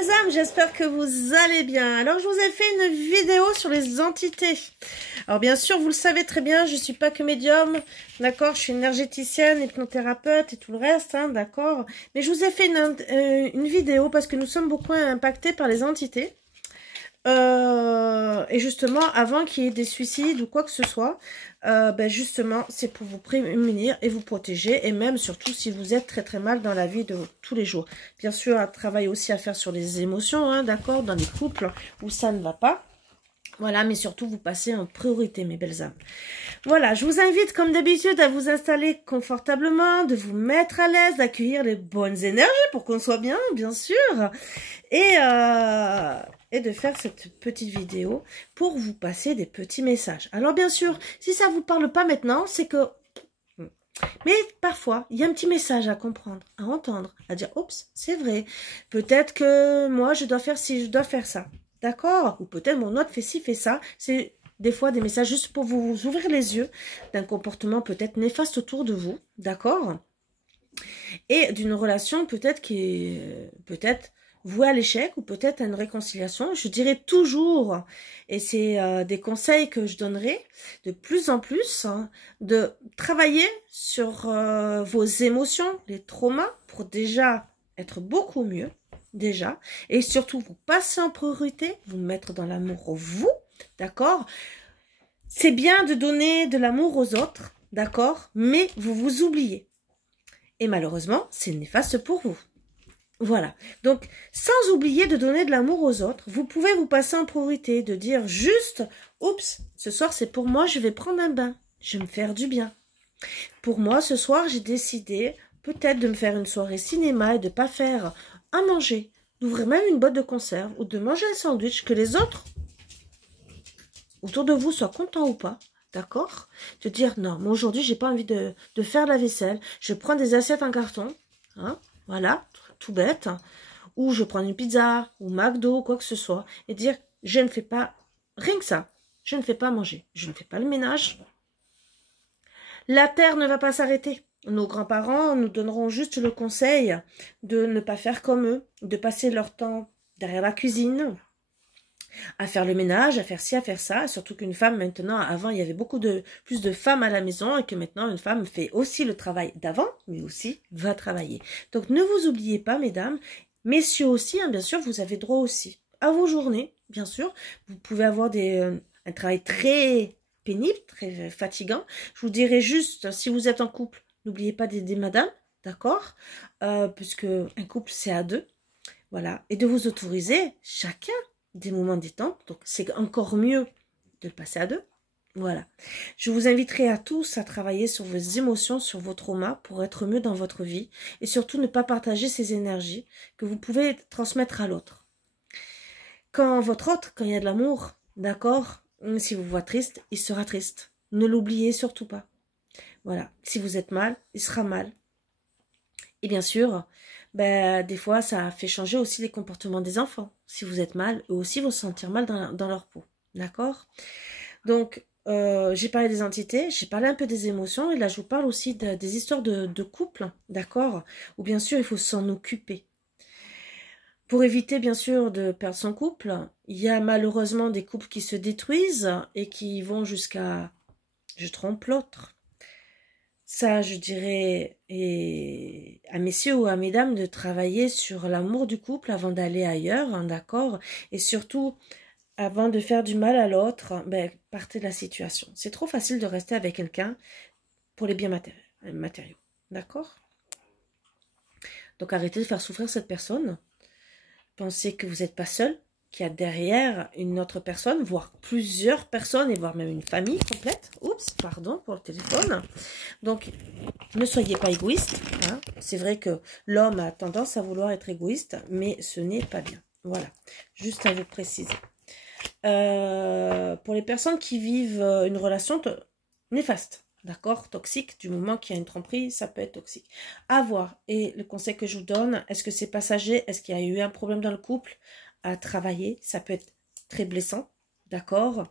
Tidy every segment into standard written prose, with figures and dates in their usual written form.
belles âmes, j'espère que vous allez bien. Alors je vous ai fait une vidéo sur les entités. Alors bien sûr, vous le savez très bien, je suis pas que médium, d'accord, je suis énergéticienne, hypnothérapeute et tout le reste, hein, d'accord. Mais je vous ai fait une vidéo parce que nous sommes beaucoup impactés par les entités. Et justement, avant qu'il y ait des suicides ou quoi que ce soit, justement, c'est pour vous prémunir et vous protéger, et même surtout si vous êtes très très mal dans la vie de tous les jours. Bien sûr, un travail aussi à faire sur les émotions, hein, d'accord, dans les couples où ça ne va pas. Voilà, mais surtout, vous passez en priorité, mes belles âmes. Voilà, je vous invite, comme d'habitude, à vous installer confortablement, de vous mettre à l'aise, d'accueillir les bonnes énergies pour qu'on soit bien sûr. Et de faire cette petite vidéo pour vous passer des petits messages. Alors, bien sûr, si ça vous parle pas maintenant, c'est que... Mais parfois, il y a un petit message à comprendre, à entendre, à dire, oups, c'est vrai. Peut-être que moi, je dois faire ci, je dois faire ça. D'accord? Ou peut-être mon autre fait ci, fait ça. C'est des fois des messages juste pour vous ouvrir les yeux d'un comportement peut-être néfaste autour de vous. D'accord? Et d'une relation peut-être qui est peut-être vouée à l'échec ou peut-être à une réconciliation. Je dirais toujours, et c'est des conseils que je donnerai de plus en plus, hein, de travailler sur vos émotions, les traumas, pour déjà être beaucoup mieux. Déjà, et surtout vous passer en priorité, vous mettre dans l'amour vous, d'accord? C'est bien de donner de l'amour aux autres, d'accord? Mais vous vous oubliez. Et malheureusement, c'est néfaste pour vous. Voilà. Donc, sans oublier de donner de l'amour aux autres, vous pouvez vous passer en priorité, de dire juste, oups, ce soir c'est pour moi, je vais prendre un bain, je vais me faire du bien. Pour moi, ce soir, j'ai décidé peut-être de me faire une soirée cinéma et de ne pas faire à manger, d'ouvrir même une boîte de conserve ou de manger un sandwich, que les autres autour de vous soient contents ou pas, d'accord? De dire non, mais aujourd'hui j'ai pas envie de faire la vaisselle, je prends des assiettes en carton, hein, voilà, tout bête, ou je prends une pizza ou McDo, quoi que ce soit, et dire je ne fais pas, rien que ça, je ne fais pas manger, je ne fais pas le ménage. La terre ne va pas s'arrêter. Nos grands-parents nous donneront juste le conseil de ne pas faire comme eux, de passer leur temps derrière la cuisine, à faire le ménage, à faire ci, à faire ça. Surtout qu'une femme maintenant, avant il y avait plus de femmes à la maison et que maintenant une femme fait aussi le travail d'avant, mais aussi va travailler. Donc ne vous oubliez pas, mesdames, messieurs aussi, hein, bien sûr, vous avez droit aussi à vos journées, bien sûr. Vous pouvez avoir un travail très pénible, très fatigant. Je vous dirais juste, si vous êtes en couple, n'oubliez pas d'aider madame, d'accord, puisque un couple c'est à deux, voilà, et de vous autoriser chacun des moments détente, donc c'est encore mieux de le passer à deux, voilà. Je vous inviterai à tous à travailler sur vos émotions, sur vos traumas pour être mieux dans votre vie et surtout ne pas partager ces énergies que vous pouvez transmettre à l'autre. Quand votre autre, quand il y a de l'amour, d'accord, si vous voit triste, il sera triste. Ne l'oubliez surtout pas. Voilà, si vous êtes mal, il sera mal. Et bien sûr, des fois, ça fait changer aussi les comportements des enfants. Si vous êtes mal, eux aussi vont se sentir mal dans leur peau. D'accord? Donc, j'ai parlé des entités, j'ai parlé un peu des émotions, et là, je vous parle aussi des histoires de couple, d'accord? Où bien sûr, il faut s'en occuper. Pour éviter, bien sûr, de perdre son couple, il y a malheureusement des couples qui se détruisent et qui vont jusqu'à « je trompe l'autre ». Ça, je dirais à messieurs ou à mesdames de travailler sur l'amour du couple avant d'aller ailleurs, hein, d'accord? Et surtout, avant de faire du mal à l'autre, partez de la situation. C'est trop facile de rester avec quelqu'un pour les biens matériaux, d'accord? Donc arrêtez de faire souffrir cette personne. Pensez que vous n'êtes pas seul, qu'il y a derrière une autre personne, voire plusieurs personnes, et voire même une famille complète. Oups, pardon pour le téléphone. Donc, ne soyez pas égoïste. Hein. C'est vrai que l'homme a tendance à vouloir être égoïste, mais ce n'est pas bien. Voilà, juste à vous préciser. Pour les personnes qui vivent une relation néfaste, d'accord, toxique, du moment qu'il y a une tromperie, ça peut être toxique. À voir. Et le conseil que je vous donne, est-ce que c'est passager? Est-ce qu'il y a eu un problème dans le couple? À travailler, ça peut être très blessant, d'accord,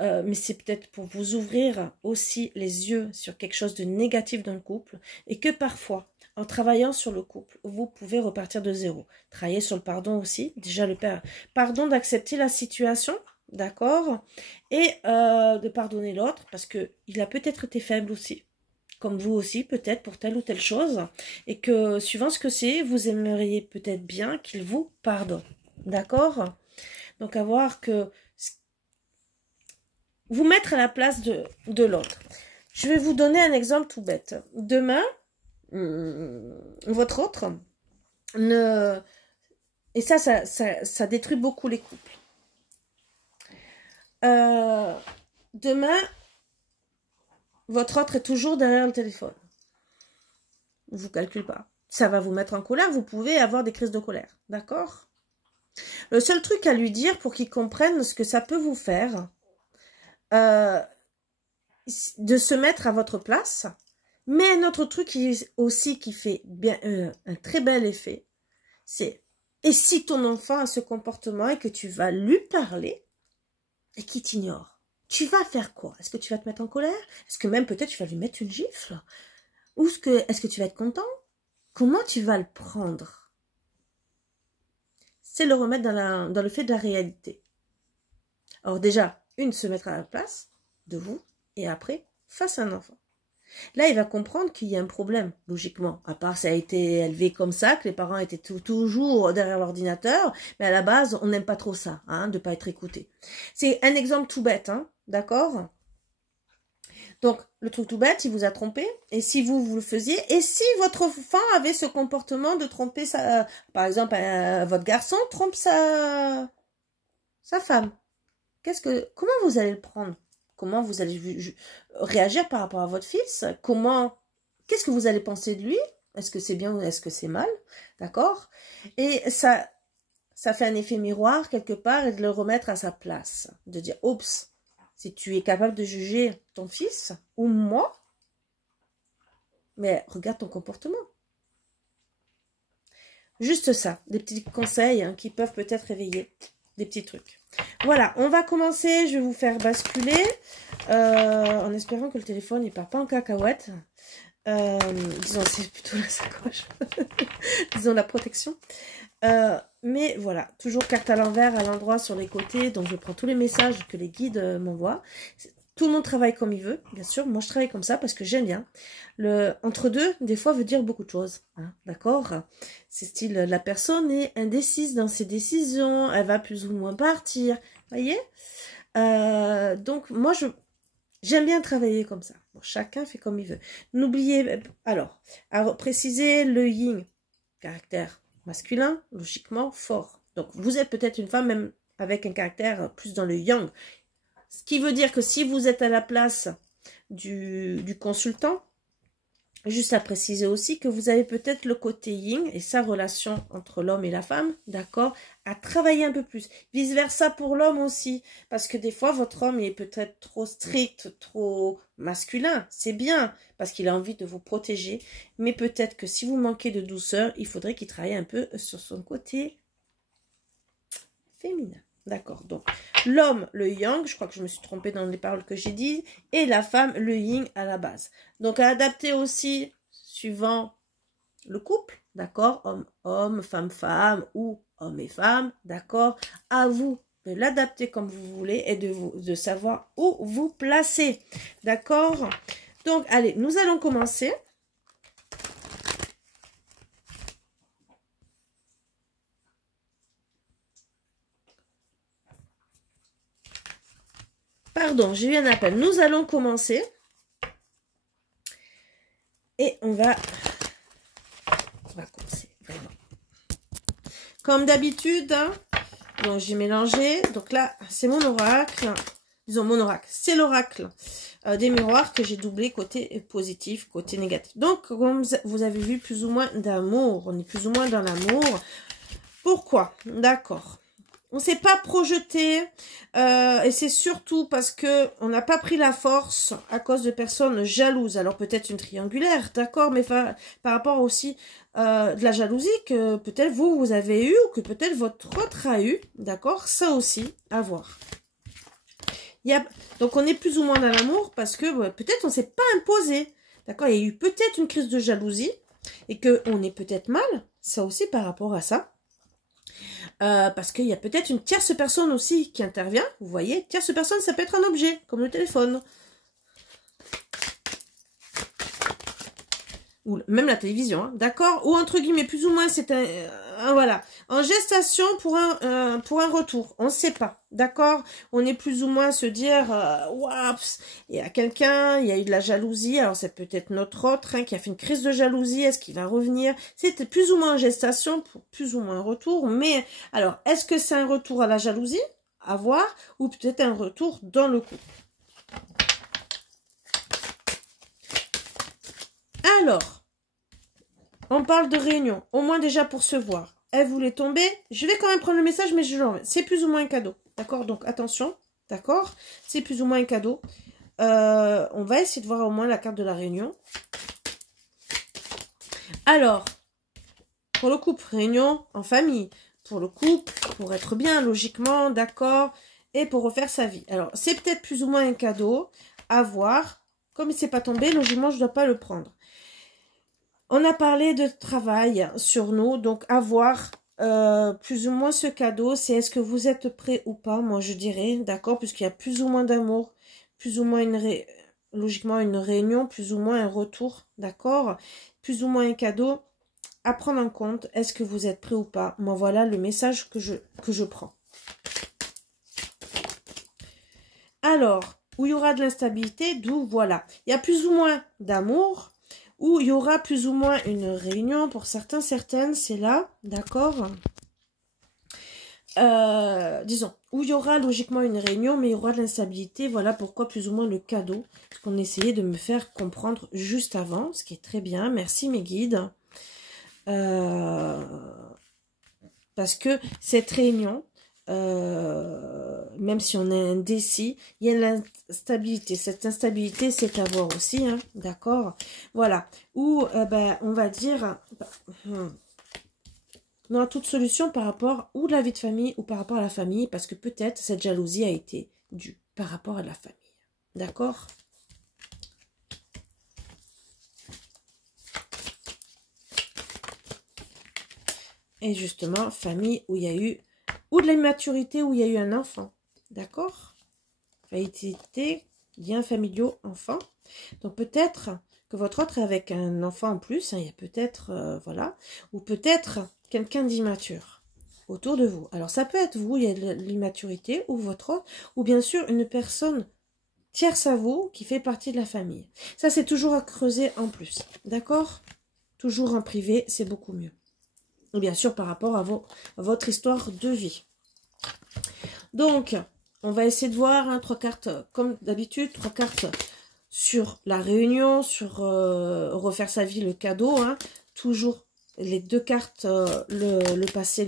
mais c'est peut-être pour vous ouvrir aussi les yeux sur quelque chose de négatif dans le couple, et que parfois, en travaillant sur le couple, vous pouvez repartir de zéro. Travailler sur le pardon aussi. Déjà, le pardon d'accepter la situation, d'accord? Et de pardonner l'autre parce qu'il a peut-être été faible aussi. Comme vous aussi, peut-être, pour telle ou telle chose. Et que, suivant ce que c'est, vous aimeriez peut-être bien qu'il vous pardonne. D'accord? Donc, à voir que... Vous mettre à la place de l'autre. Je vais vous donner un exemple tout bête. Demain, votre autre ne... Et ça détruit beaucoup les couples. Demain, votre autre est toujours derrière le téléphone. Vous ne calculez pas. Ça va vous mettre en colère. Vous pouvez avoir des crises de colère. D'accord? Le seul truc à lui dire pour qu'il comprenne ce que ça peut vous faire, de se mettre à votre place. Mais un autre truc aussi qui fait bien un très bel effet, c'est et si ton enfant a ce comportement et que tu vas lui parler et qu'il t'ignore, tu vas faire quoi? Est-ce que tu vas te mettre en colère? Est-ce que même peut-être tu vas lui mettre une gifle? Ou est-ce que tu vas être content? Comment tu vas le prendre? C'est le remettre dans le fait de la réalité. Alors déjà, se mettre à la place de vous et après, face à un enfant. Là, il va comprendre qu'il y a un problème, logiquement. À part, ça a été élevé comme ça, que les parents étaient toujours derrière l'ordinateur. Mais à la base, on n'aime pas trop ça, de ne pas être écouté. C'est un exemple tout bête, d'accord? Donc, le truc tout bête, il vous a trompé. Et si vous le faisiez, et si votre enfant avait ce comportement de tromper par exemple, votre garçon trompe sa femme. Comment vous allez le prendre? Comment vous allez réagir par rapport à votre fils? Qu'est-ce que vous allez penser de lui? Est-ce que c'est bien ou est-ce que c'est mal? D'accord? Et ça fait un effet miroir quelque part et de le remettre à sa place. De dire, oups, si tu es capable de juger ton fils ou moi, mais regarde ton comportement. Juste ça, des petits conseils qui peuvent peut-être réveiller des petits trucs. Voilà, on va commencer. Je vais vous faire basculer en espérant que le téléphone ne part pas en cacahuète. Disons, c'est plutôt la sacoche. Disons la protection. Mais voilà, toujours carte à l'envers, à l'endroit, sur les côtés. Donc, je prends tous les messages que les guides m'envoient. Tout le monde travaille comme il veut, bien sûr. Moi, je travaille comme ça parce que j'aime bien. Entre deux, des fois, veut dire beaucoup de choses. D'accord? C'est style, la personne est indécise dans ses décisions. Elle va plus ou moins partir. Voyez? Donc, moi, j'aime bien travailler comme ça. Bon, chacun fait comme il veut. N'oubliez... Alors, à préciser le yin, caractère masculin, logiquement, fort. Donc, vous êtes peut-être une femme même avec un caractère plus dans le yang. Ce qui veut dire que si vous êtes à la place du consultant, juste à préciser aussi que vous avez peut-être le côté yin et sa relation entre l'homme et la femme, d'accord, à travailler un peu plus. Vice versa pour l'homme aussi, parce que des fois votre homme est peut-être trop strict, trop masculin, c'est bien, parce qu'il a envie de vous protéger, mais peut-être que si vous manquez de douceur, il faudrait qu'il travaille un peu sur son côté féminin. D'accord, donc l'homme, le yang, je crois que je me suis trompée dans les paroles que j'ai dit, et la femme, le yin à la base. Donc à adapter aussi, suivant le couple, d'accord, homme-homme, femme-femme, ou homme et femme, d'accord, à vous de l'adapter comme vous voulez et de savoir où vous placer, d'accord. Donc allez, nous allons commencer. Pardon, j'ai eu un appel. Nous allons commencer. Et on va commencer, vraiment. Comme d'habitude, donc j'ai mélangé. Donc là, c'est mon oracle. Disons mon oracle. C'est l'oracle des miroirs que j'ai doublé côté positif, côté négatif. Donc, comme vous avez vu, plus ou moins d'amour. On est plus ou moins dans l'amour. Pourquoi? D'accord. On ne s'est pas projeté et c'est surtout parce que on n'a pas pris la force à cause de personnes jalouses. Alors peut-être une triangulaire, d'accord, mais par rapport aussi de la jalousie que peut-être vous avez eu ou que peut-être votre autre a eu, d'accord, ça aussi à voir. Donc on est plus ou moins dans l'amour parce que peut-être on ne s'est pas imposé, d'accord, il y a eu peut-être une crise de jalousie et qu'on est peut-être mal, ça aussi par rapport à ça. Parce qu'il y a peut-être une tierce personne aussi qui intervient, vous voyez, tierce personne, ça peut être un objet, comme le téléphone. Ou même la télévision, hein, d'accord? Ou entre guillemets, plus ou moins, c'est voilà, en gestation pour un retour. On ne sait pas, d'accord? On est plus ou moins à se dire, waouh, il y a quelqu'un, il y a eu de la jalousie. Alors c'est peut-être notre autre qui a fait une crise de jalousie. Est-ce qu'il va revenir? C'était plus ou moins en gestation pour plus ou moins un retour. Mais alors, est-ce que c'est un retour à la jalousie? À voir, ou peut-être un retour dans le couple. Alors, on parle de réunion, au moins déjà pour se voir. Elle voulait tomber. Je vais quand même prendre le message, mais je l'envoie. C'est plus ou moins un cadeau. D'accord? Donc, attention. D'accord? C'est plus ou moins un cadeau. On va essayer de voir au moins la carte de la réunion. Alors, pour le couple, réunion en famille. Pour le couple, pour être bien, logiquement, d'accord. Et pour refaire sa vie. Alors, c'est peut-être plus ou moins un cadeau à voir. Comme il ne s'est pas tombé, logiquement, je ne dois pas le prendre. On a parlé de travail sur nous, donc à voir plus ou moins ce cadeau, c'est est-ce que vous êtes prêt ou pas, moi je dirais, d'accord, puisqu'il y a plus ou moins d'amour, plus ou moins logiquement une réunion, plus ou moins un retour, d'accord, plus ou moins un cadeau à prendre en compte, est-ce que vous êtes prêt ou pas, moi voilà le message que je prends. Alors, où il y aura de l'instabilité, d'où voilà, il y a plus ou moins d'amour, où il y aura plus ou moins une réunion pour certains, certaines, c'est là, d'accord, disons, où il y aura logiquement une réunion, mais il y aura de l'instabilité, voilà pourquoi plus ou moins le cadeau, ce qu'on essayait de me faire comprendre juste avant, ce qui est très bien, merci mes guides, parce que cette réunion, même si on est indécis, il y a l'instabilité. Cette instabilité, c'est à voir aussi, hein, d'accord? Voilà. Ou, on va dire, on aura toute solution par rapport ou de la vie de famille ou par rapport à la famille, parce que peut-être cette jalousie a été due par rapport à la famille. D'accord? Et justement, famille où il y a eu ou de l'immaturité, où il y a eu un enfant. D'accord? Félicité, liens familiaux, enfants. Donc peut-être que votre autre est avec un enfant en plus. Hein, il y a peut-être, voilà. Ou peut-être quelqu'un d'immature autour de vous. Alors ça peut être vous, il y a de l'immaturité, ou votre autre. Ou bien sûr une personne tierce à vous qui fait partie de la famille. Ça c'est toujours à creuser en plus. D'accord? Toujours en privé, c'est beaucoup mieux. Et bien sûr par rapport à votre histoire de vie. Donc, on va essayer de voir, hein, 3 cartes, comme d'habitude, 3 cartes sur la réunion, sur refaire sa vie, le cadeau, hein, toujours les 2 cartes, le passé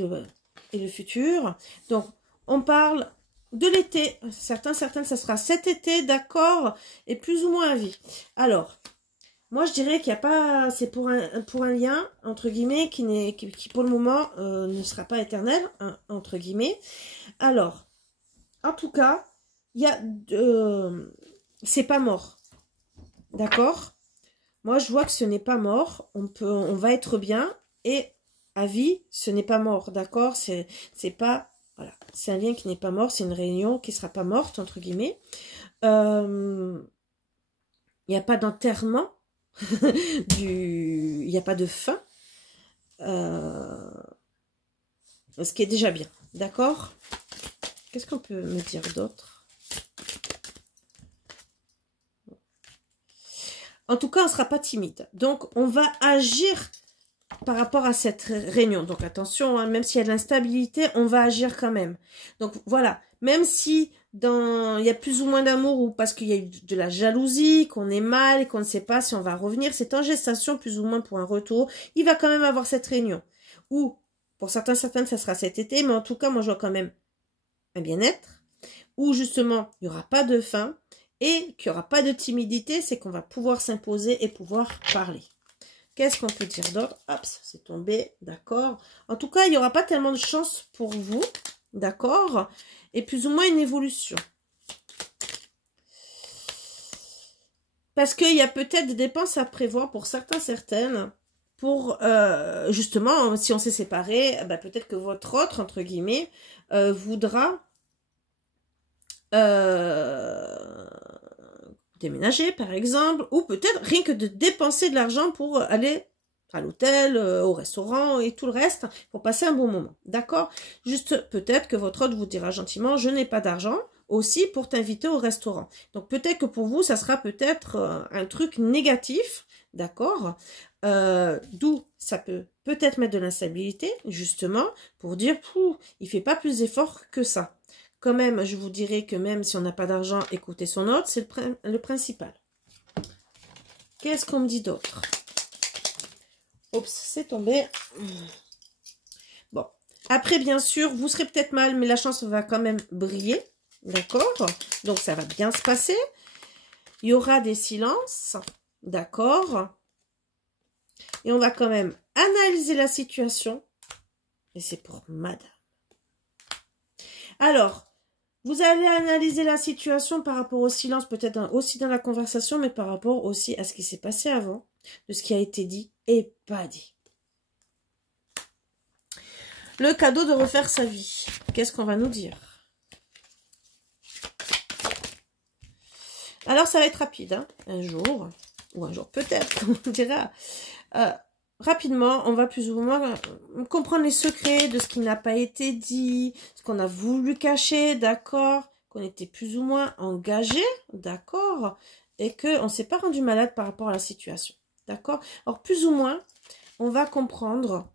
et le futur. Donc, on parle de l'été, certaines, ça sera cet été, d'accord, et plus ou moins à vie. Alors, moi, je dirais qu'il n'y a pas, c'est pour un lien, entre guillemets, qui pour le moment ne sera pas éternel, hein, entre guillemets. Alors, en tout cas, il y a, c'est pas mort, d'accord? Moi, je vois que ce n'est pas mort, on va être bien, et à vie, ce n'est pas mort, d'accord? C'est pas, voilà, c'est un lien qui n'est pas mort, c'est une réunion qui ne sera pas morte, entre guillemets. Il n'y a pas d'enterrement. Il n'y a pas de fin, ce qui est déjà bien, d'accord? Qu'est-ce qu'on peut me dire d'autre? En tout cas, on ne sera pas timide, donc on va agir par rapport à cette réunion. Donc attention, hein, même s'il y a de l'instabilité, on va agir quand même. Donc voilà, même si il y a plus ou moins d'amour ou parce qu'il y a eu de la jalousie, qu'on est mal et qu'on ne sait pas si on va revenir, c'est en gestation plus ou moins pour un retour, il va quand même avoir cette réunion. Ou, pour certaines, ça sera cet été, mais en tout cas, moi je vois quand même un bien-être, où justement, il n'y aura pas de fin et qu'il n'y aura pas de timidité, c'est qu'on va pouvoir s'imposer et pouvoir parler. Qu'est-ce qu'on peut dire d'autre? Hop, c'est tombé, d'accord. En tout cas, il n'y aura pas tellement de chance pour vous, d'accord? Et plus ou moins une évolution. Parce qu'il y a peut-être des dépenses à prévoir pour certains, certaines, pour, justement, si on s'est séparés, ben, peut-être que votre autre, entre guillemets, voudra déménager, par exemple, ou peut-être rien que de dépenser de l'argent pour aller à l'hôtel, au restaurant et tout le reste, pour passer un bon moment. D'accord? Juste, peut-être que votre hôte vous dira gentiment, je n'ai pas d'argent, aussi pour t'inviter au restaurant. Donc, peut-être que pour vous, ça sera peut-être un truc négatif, d'accord? D'où ça peut-être mettre de l'instabilité, justement, pour dire, il fait pas plus d'efforts que ça. Quand même, je vous dirais que même si on n'a pas d'argent, écouter son hôte, c'est le principal. Qu'est-ce qu'on me dit d'autre? Oups, c'est tombé. Bon. Après, bien sûr, vous serez peut-être mal, mais la chance va quand même briller. D'accord? Donc, ça va bien se passer. Il y aura des silences. D'accord? Et on va quand même analyser la situation. Et c'est pour madame. Alors, vous allez analyser la situation par rapport au silence, peut-être aussi dans la conversation, mais par rapport aussi à ce qui s'est passé avant, de ce qui a été dit et pas dit. Le cadeau de refaire sa vie. Qu'est-ce qu'on va nous dire? Alors, ça va être rapide, hein, un jour, ou un jour peut-être, on dira. Rapidement, on va plus ou moins comprendre les secrets de ce qui n'a pas été dit, ce qu'on a voulu cacher, d'accord, qu'on était plus ou moins engagé, d'accord, et qu'on ne s'est pas rendu malade par rapport à la situation, d'accord. Alors, plus ou moins, on va comprendre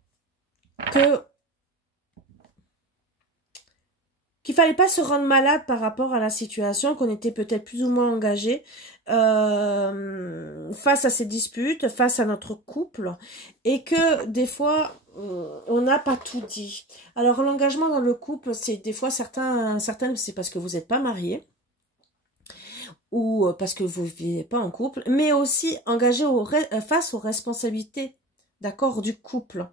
qu'il fallait pas se rendre malade par rapport à la situation, qu'on était peut-être plus ou moins engagé face à ces disputes, face à notre couple, et que des fois, on n'a pas tout dit. Alors, l'engagement dans le couple, c'est des fois certaines, c'est parce que vous n'êtes pas mariés, ou parce que vous ne vivez pas en couple, mais aussi engagé face aux responsabilités. D'accord, du couple.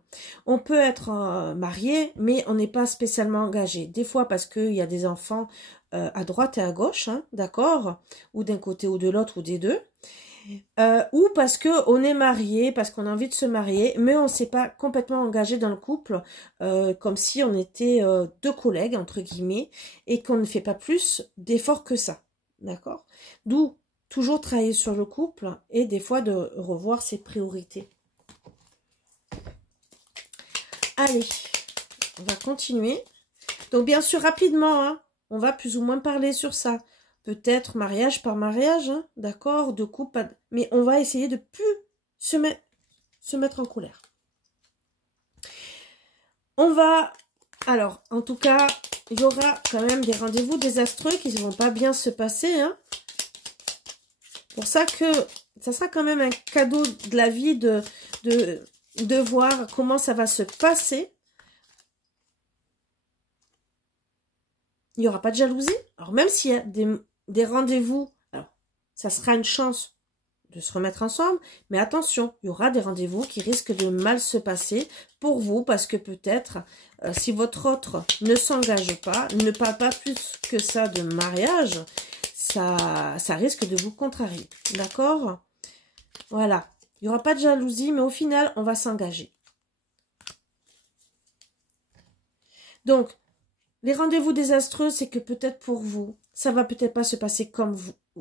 On peut être marié, mais on n'est pas spécialement engagé. Des fois parce qu'il y a des enfants à droite et à gauche, hein, d'accord, ou d'un côté ou de l'autre ou des deux. Ou parce qu'on est marié, parce qu'on a envie de se marier, mais on ne s'est pas complètement engagé dans le couple, comme si on était deux collègues, entre guillemets, et qu'on ne fait pas plus d'efforts que ça. D'accord? D'où toujours travailler sur le couple et des fois de revoir ses priorités. Allez, on va continuer. Donc, bien sûr, rapidement, hein, on va plus ou moins parler sur ça. Peut-être mariage par mariage, hein, d'accord, de couple, mais on va essayer de plus se mettre en colère. On va, alors, en tout cas, il y aura quand même des rendez-vous désastreux qui ne vont pas bien se passer, hein. Pour ça que ça sera quand même un cadeau de la vie de voir comment ça va se passer. Il n'y aura pas de jalousie. Alors, même s'il y a des rendez-vous, alors, ça sera une chance de se remettre ensemble. Mais attention, il y aura des rendez-vous qui risquent de mal se passer pour vous. Parce que peut-être, si votre autre ne s'engage pas, ne parle pas plus que ça de mariage, ça risque de vous contrarier. D'accord? Voilà. Il n'y aura pas de jalousie, mais au final, on va s'engager. Donc, les rendez-vous désastreux, c'est que peut-être pour vous, ça va peut-être pas se passer comme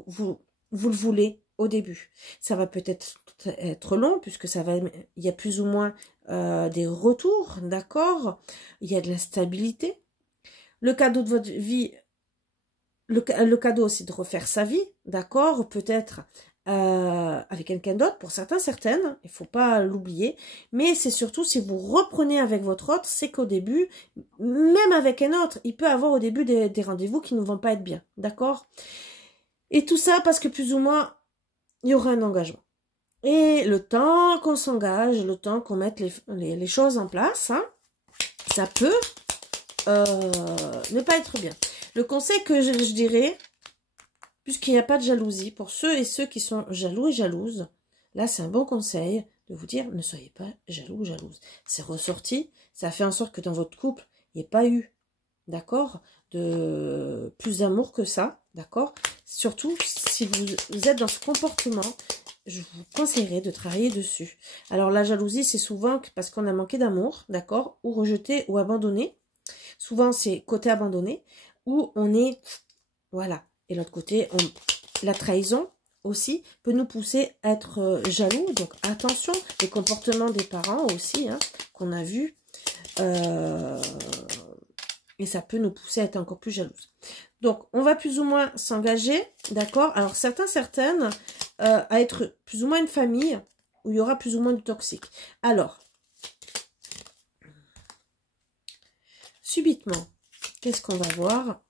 vous le voulez au début. Ça va peut-être être long, puisque il y a plus ou moins des retours, d'accord? Il y a de l'instabilité. Le cadeau de votre vie, le cadeau, c'est de refaire sa vie, d'accord? Peut-être avec quelqu'un d'autre, pour certaines, il faut pas l'oublier, mais c'est surtout si vous reprenez avec votre autre, c'est qu'au début, même avec un autre, il peut avoir au début des rendez-vous qui ne vont pas être bien, d'accord? Et tout ça parce que plus ou moins, il y aura un engagement. Et le temps qu'on s'engage, le temps qu'on mette les choses en place, hein, ça peut ne pas être bien. Le conseil que je dirais, puisqu'il n'y a pas de jalousie, pour ceux et ceux qui sont jaloux et jalouses, là c'est un bon conseil de vous dire, ne soyez pas jaloux ou jalouse. C'est ressorti, ça fait en sorte que dans votre couple, il n'y ait pas eu, d'accord, de plus d'amour que ça, d'accord. Surtout si vous êtes dans ce comportement je vous conseillerais de travailler dessus. Alors la jalousie, c'est souvent parce qu'on a manqué d'amour, d'accord, ou rejeté ou abandonné. Souvent, c'est côté abandonné, où on est, voilà. Et l'autre côté, la trahison aussi peut nous pousser à être jaloux. Donc attention, les comportements des parents aussi, hein, qu'on a vu. Et ça peut nous pousser à être encore plus jalouses. Donc, on va plus ou moins s'engager, d'accord? Alors, certaines, à être plus ou moins une famille où il y aura plus ou moins de toxique. Alors, subitement, qu'est-ce qu'on va voir?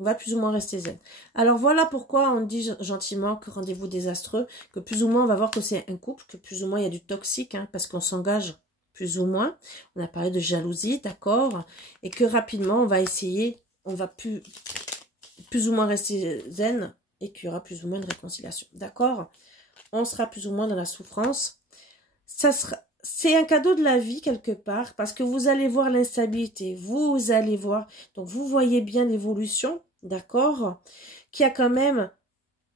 On va plus ou moins rester zen. Alors, voilà pourquoi on dit gentiment que rendez-vous désastreux, que plus ou moins, on va voir que c'est un couple, que plus ou moins, il y a du toxique, hein, parce qu'on s'engage plus ou moins. On a parlé de jalousie, d'accord? Et que rapidement, on va essayer, on va plus ou moins rester zen et qu'il y aura plus ou moins de réconciliation, d'accord? On sera plus ou moins dans la souffrance. C'est un cadeau de la vie quelque part parce que vous allez voir l'instabilité, vous allez voir, donc vous voyez bien l'évolution, d'accord? Qu'il y a quand même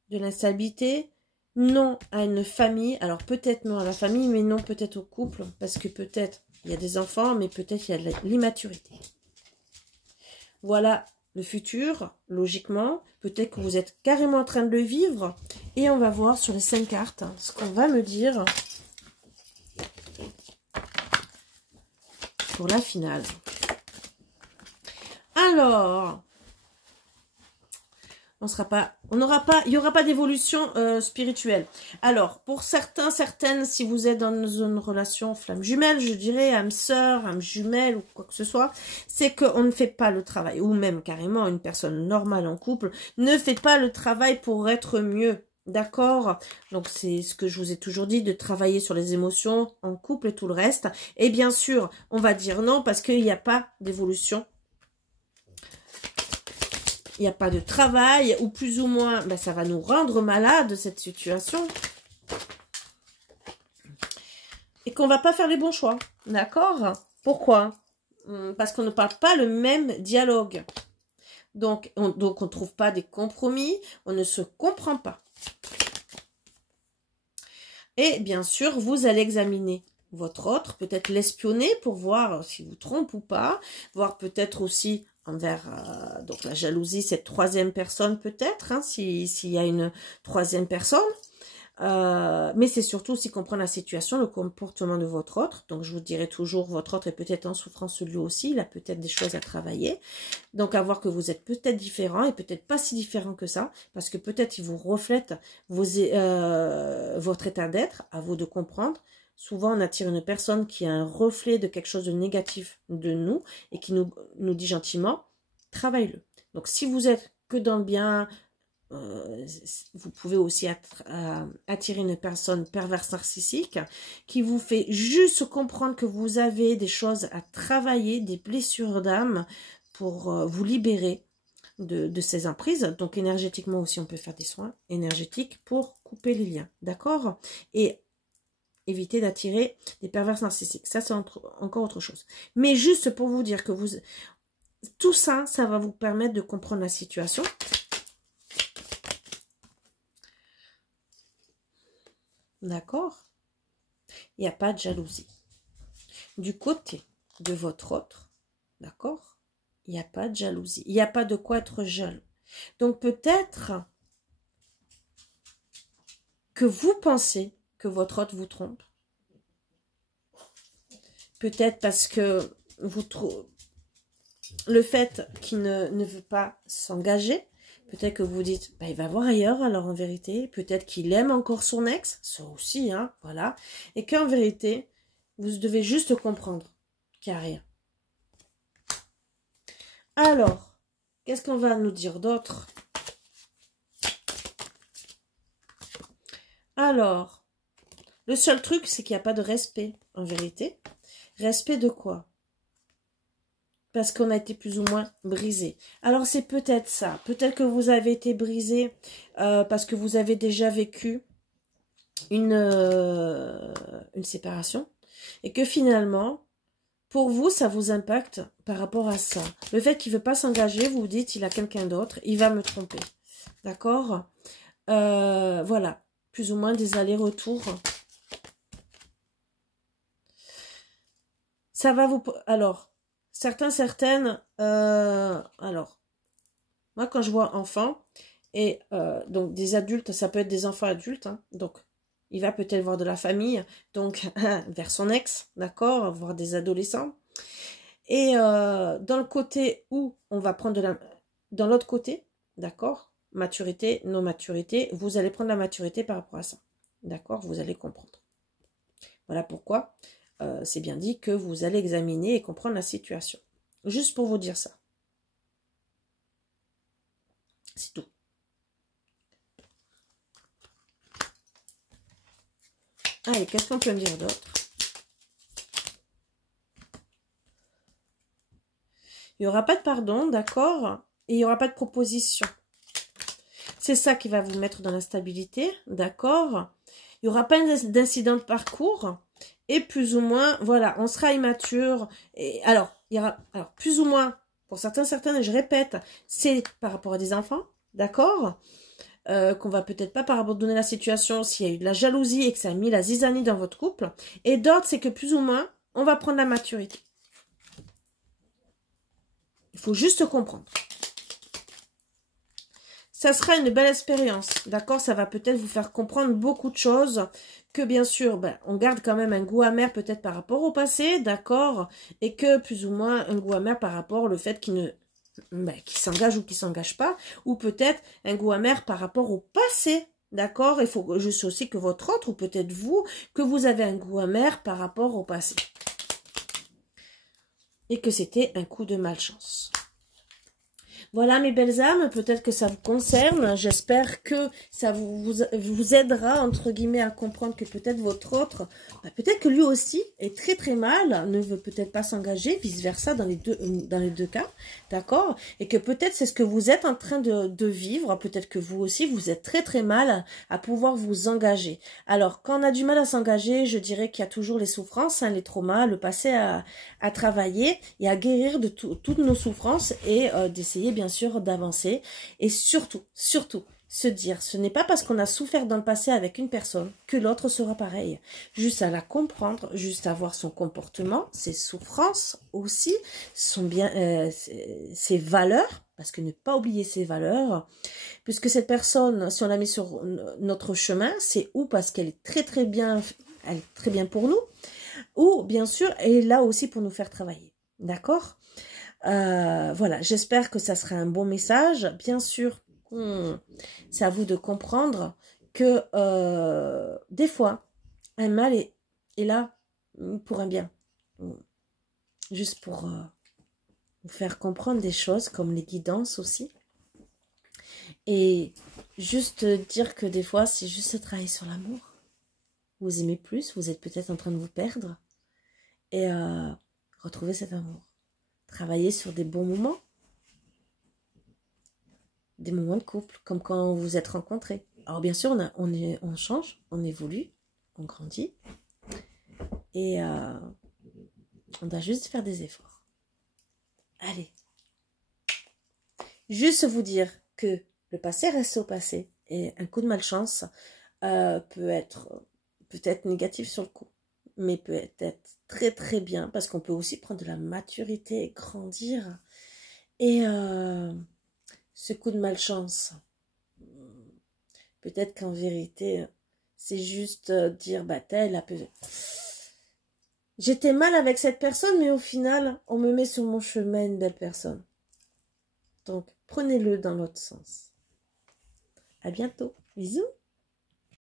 de l'instabilité, non à une famille, alors peut-être non à la famille, mais non peut-être au couple, parce que peut-être il y a des enfants, mais peut-être il y a de l'immaturité. Voilà le futur, logiquement, peut-être que vous êtes carrément en train de le vivre, et on va voir sur les 5 cartes ce qu'on va me dire pour la finale. Alors, il n'y aura pas d'évolution spirituelle. Alors, pour certaines, si vous êtes dans une relation flamme jumelle, je dirais âme sœur, âme jumelle ou quoi que ce soit, c'est qu'on ne fait pas le travail, ou même carrément une personne normale en couple ne fait pas le travail pour être mieux. D'accord? Donc, c'est ce que je vous ai toujours dit, de travailler sur les émotions en couple et tout le reste. Et bien sûr, on va dire non parce qu'il n'y a pas d'évolution. Il n'y a pas de travail, ou plus ou moins, ben, ça va nous rendre malades, cette situation. Et qu'on ne va pas faire les bons choix. D'accord? Pourquoi? Parce qu'on ne parle pas le même dialogue. Donc on ne trouve pas des compromis, on ne se comprend pas. Et bien sûr, vous allez examiner votre autre, peut-être l'espionner pour voir s'il vous trompe ou pas, voir peut-être aussi envers donc la jalousie, cette troisième personne peut-être, hein, s'il y a une troisième personne. Mais c'est surtout aussi comprendre la situation, le comportement de votre autre. Donc, je vous dirai toujours, votre autre est peut-être en souffrance lui aussi. Il a peut-être des choses à travailler. Donc, à voir que vous êtes peut-être différent et peut-être pas si différent que ça. Parce que peut-être il vous reflète votre état d'être. À vous de comprendre. Souvent, on attire une personne qui a un reflet de quelque chose de négatif de nous et qui nous dit gentiment, travaille-le. Donc, si vous êtes que dans le bien, vous pouvez aussi attirer une personne perverse narcissique qui vous fait juste comprendre que vous avez des choses à travailler, des blessures d'âme pour vous libérer de ces emprises. Donc énergétiquement aussi, on peut faire des soins énergétiques pour couper les liens, d'accord? Et éviter d'attirer des perverses narcissiques. Ça, c'est encore autre chose. Mais juste pour vous dire que tout ça, ça va vous permettre de comprendre la situation. D'accord? Il n'y a pas de jalousie. Du côté de votre autre, d'accord? Il n'y a pas de jalousie. Il n'y a pas de quoi être jaloux. Donc peut-être que vous pensez que votre autre vous trompe. Peut-être parce que le fait qu'il ne veut pas s'engager, peut-être que vous dites, bah, il va voir ailleurs, alors en vérité, peut-être qu'il aime encore son ex, ça aussi, hein, voilà, et qu'en vérité, vous devez juste comprendre qu'il n'y a rien. Alors, qu'est-ce qu'on va nous dire d'autre? Alors, le seul truc, c'est qu'il n'y a pas de respect, en vérité. Respect de quoi? Parce qu'on a été plus ou moins brisé. Alors, c'est peut-être ça. Peut-être que vous avez été brisé parce que vous avez déjà vécu une séparation. Et que finalement, pour vous, ça vous impacte par rapport à ça. Le fait qu'il ne veut pas s'engager, vous vous dites, il a quelqu'un d'autre, il va me tromper. D'accord? Voilà. plus ou moins des allers-retours. Ça va vous... Alors, certaines... alors, moi, quand je vois enfants, et donc des adultes, ça peut être des enfants adultes, hein, donc il va peut-être voir de la famille, donc vers son ex, d'accord, voir des adolescents. Et dans le côté où on va prendre de la... Dans l'autre côté, d'accord, maturité, non-maturité, vous allez prendre la maturité par rapport à ça. D'accord, vous allez comprendre. Voilà pourquoi c'est bien dit que vous allez examiner et comprendre la situation. Juste pour vous dire ça. C'est tout. Allez, qu'est-ce qu'on peut me dire d'autre? Il n'y aura pas de pardon, d'accord? Et il n'y aura pas de proposition. C'est ça qui va vous mettre dans l'instabilité, d'accord? Il n'y aura pas d'incident de parcours. Et plus ou moins, voilà, on sera immature. Et alors, il y aura, alors plus ou moins, pour certaines, je répète, c'est par rapport à des enfants, d'accord? Qu'on va peut-être pas pardonner la situation s'il y a eu de la jalousie et que ça a mis la zizanie dans votre couple. Et d'autres, c'est que plus ou moins, on va prendre la maturité. Il faut juste comprendre. Ça sera une belle expérience, d'accord? Ça va peut-être vous faire comprendre beaucoup de choses, que bien sûr, ben, on garde quand même un goût amer peut-être par rapport au passé, d'accord? Et que plus ou moins un goût amer par rapport au fait qu'il ne... Ben, qu'il s'engage ou qu'il s'engage pas, ou peut-être un goût amer par rapport au passé, d'accord? Il faut juste aussi que votre autre, ou peut-être vous, que vous avez un goût amer par rapport au passé. Et que c'était un coup de malchance. Voilà mes belles âmes, peut-être que ça vous concerne, j'espère que ça vous aidera entre guillemets à comprendre que peut-être votre autre, peut-être que lui aussi est très très mal, ne veut peut-être pas s'engager, vice versa dans les deux cas, d'accord? Et que peut-être c'est ce que vous êtes en train de vivre, peut-être que vous aussi vous êtes très très mal à pouvoir vous engager. Alors quand on a du mal à s'engager, je dirais qu'il y a toujours les souffrances, hein, les traumas, le passé à travailler et à guérir de toutes nos souffrances et d'essayer bien sûr d'avancer et surtout se dire, ce n'est pas parce qu'on a souffert dans le passé avec une personne que l'autre sera pareil. Juste à la comprendre, juste à voir son comportement, ses souffrances aussi, ses valeurs, parce que ne pas oublier ses valeurs, puisque cette personne, si on l'a mis sur notre chemin, c'est ou parce qu'elle est très bien, elle est très bien pour nous, ou bien sûr, elle est là aussi pour nous faire travailler. D'accord? Voilà, j'espère que ça sera un bon message. Bien sûr, c'est à vous de comprendre que des fois, un mal est là pour un bien. Juste pour vous faire comprendre des choses comme les guidances aussi. Et juste dire que des fois, c'est juste travailler sur l'amour. Vous aimez plus, vous êtes peut-être en train de vous perdre. Et retrouver cet amour. Travailler sur des bons moments. Des moments de couple, comme quand vous vous êtes rencontrés. Alors bien sûr, on change, on évolue, on grandit. Et on doit juste faire des efforts. Allez. Juste vous dire que le passé reste au passé. Et un coup de malchance peut être peut-être négatif sur le coup. Mais peut être très très bien. Parce qu'on peut aussi prendre de la maturité et grandir. Et ce coup de malchance, peut-être qu'en vérité, c'est juste dire, bah, j'étais mal avec cette personne, mais au final, on me met sur mon chemin une belle personne. Donc, prenez-le dans l'autre sens. À bientôt. Bisous.